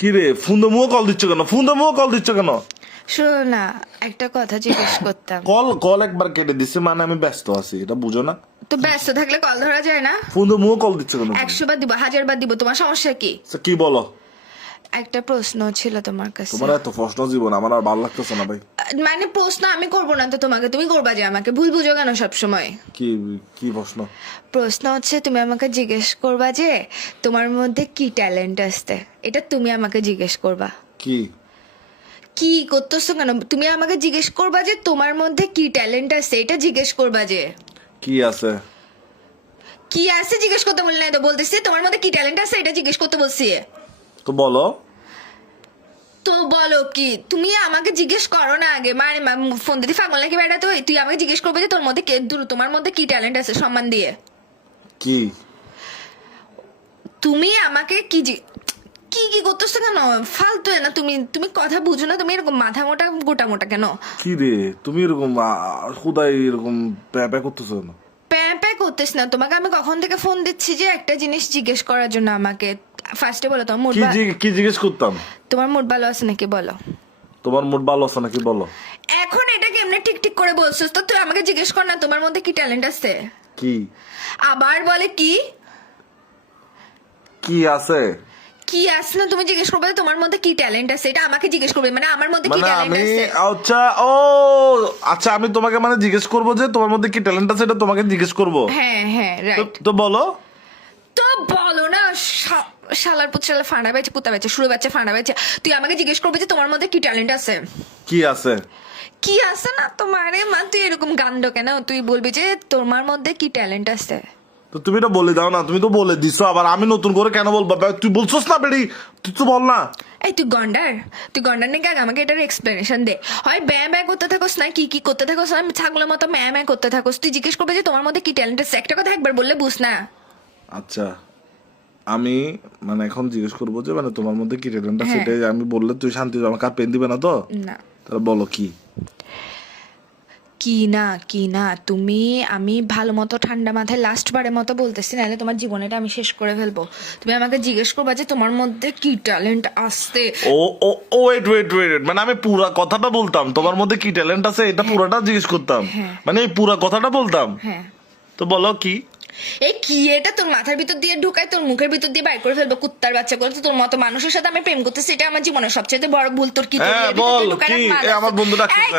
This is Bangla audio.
কি রে ফোন দে মুও কল দিচ্ছ কেন? ফোন দে মুও কল দিচ্ছ কেন? শোনো না, একটা কথা জিজ্ঞেস করতাম। কল একবার কেটে দিছে মানে আমি ব্যস্ত আছি, এটা বুঝো না? তো ব্যস্ত থাকলে কল ধরা যায় না? ফোন দে মুও কল দিচ্ছ কেন? 100 বার দিব, 1000 বার দিব, তোমার সমস্যা কি? আচ্ছা, কি বলো? একটা প্রশ্ন ছিল তোমার কাছে। তোমার এত প্রশ্ন জীবন আমার আর ভালো লাগতেছে না ভাই। মানে প্রশ্ন আমি করবো না তো তোমাকে, তুমি করবা যে আমাকে। ভুল বুঝো কেন সবসময়? কি কি প্রশ্ন? প্রশ্ন হচ্ছে তুমি আমাকে জিজ্ঞেস করবা যে তোমার মধ্যে কি ট্যালেন্ট আছে, এটা তুমি আমাকে জিজ্ঞেস করবা। কি কি করতেছো কেন? তুমি আমাকে জিজ্ঞেস করবা যে তোমার মধ্যে কি ট্যালেন্ট আছে, এটা জিজ্ঞেস করবা যে কি আছে? কি আছে জিজ্ঞেস করতে বলি না তো, বলতেছি তোমার মধ্যে কি ট্যালেন্ট আছে এটা জিজ্ঞেস করতে বলছি। তো বলো। তো বলো কি? তুমি আমাকে জিজ্ঞেস করো না আগে, মানে ফোন দিতে পাগল নাকি বেটা? তুই আমাকে জিজ্ঞেস করবে যে তোমার মধ্যে কি ট্যালেন্ট আছে, সম্মান দিয়ে। কি তুমি আমাকে কি কি কি করতেছো কেন? ফালতু না তুমি, তুমি কথা বুঝো না? তুমি এরকম মাথা মোটা গোটা মোটা কেন? কি রে তুমি এরকম খুদাই এরকম প্যাপা করতেছো কেন? প্যাঁ প্যাঁ করতেছ না। তোমাকে আমি কখন থেকে ফোন দিচ্ছি যে একটা জিনিস জিজ্ঞেস করার জন্য আমাকে। ফার্স্টে বলো তোমার মুড, কি জিজ্ঞেস করতাম? তোমার মুড ভালো আছে নাকি বলো। তোমার মুড ভালো আছে নাকি বলো। এখন এটা কেমনে ঠিক ঠিক করে বলছিস? তো তুই আমাকে জিজ্ঞেস কর না তোমার মধ্যে কি ট্যালেন্ট আছে। কি আবার বলে কি কি আছে? কি আছে না, তুমি জিজ্ঞেস করবে যে তোমার মধ্যে কি ট্যালেন্ট আছে, এটা আমাকে জিজ্ঞেস করবে। মানে আমার মধ্যে কি মানে ট্যালেন্ট আমি আছে। আচ্ছা ও আচ্ছা আমি তোমাকে মানে জিজ্ঞেস করবো যে তোমার মধ্যে কি ট্যালেন্ট আছে, এটা তোমাকে জিজ্ঞেস করবো। হ্যাঁ হ্যাঁ রাইট। তো বলো। তো বলো না। শালার পুত শালা ফাঁড়া বেচে কুত্তা বেচে শুরু বেচে ফাঁড়া বেচে, তুই আমাকে জিজ্ঞেস করবে যে তোমার মধ্যে কি ট্যালেন্ট আছে। কি আছে? কি আছে না তোমারে মা, তুই এরকম গান্ড কেন? তুই বলবি যে তোমার মধ্যে কি ট্যালেন্ট আছে। তো তুমি এটা বলে দাও না, তুমি তো বলে দিছো, আবার আমি নতুন করে কেন বলবো? তুই বলছস না বেড়ি, তুই তো বল না। এই তুই গন্ডার নাকি? আগে আমাকে এটার এক্সপ্লেনেশন দে। হয় ব্যাঁ ব্যাঁ করতে থাকোস না কি কি করতে থাকোস, আমি ছাগলের মতো ম্যাঁ ম্যাঁ করতে থাকোস। তুই জিজ্ঞেস করবে যে তোমার মধ্যে কি ট্যালেন্ট আছে, একটা কথা একবার বললে বুঝ না। আচ্ছা আমি মানে এখন জিজ্ঞেস করবো যে মানে তোমার মধ্যে কি ট্যালেন্ট আছে, হ্যাঁ। সেটাই আমি বললে তুই শান্তি আমাকে আর পেন দিবে না তো? না তাহলে বলো কি। কি না তুমি, আমি ভালো মতো ঠান্ডা মাথায় লাস্ট বারের মতো বলতেছি, নাহলে তোমার জীবনটা আমি শেষ করে ফেলবো। তুমি আমাকে জিজ্ঞেস করবা যে তোমার মধ্যে কি ট্যালেন্ট আসছে। ও ও ও ওয়েট মানে আমি পুরা কথাটা বলতাম, তোমার মধ্যে কি ট্যালেন্ট আছে এটা পুরাটা জিজ্ঞেস করতাম, হ্যাঁ। মানে এই পুরা কথাটা বলতাম। হ্যাঁ। তো বলো কি। এই কি এটা তোর মাথার ভিতর দিয়ে ঢুকায় তোর মুখের ভিতর দিয়ে বাইর করে ফেলবো কুত্তার বাচ্চা করে। তোর মতো মানুষের সাথে আমি প্রেম করতেছি, এটা আমার জীবনের সবচেয়ে বড় ভুল। তোর কি তোর হ্যাঁ এর ভিতর বল দিয়ে ঢুকায় কি। রাখ, আমার বন্ধু ডাকতেছে। এই,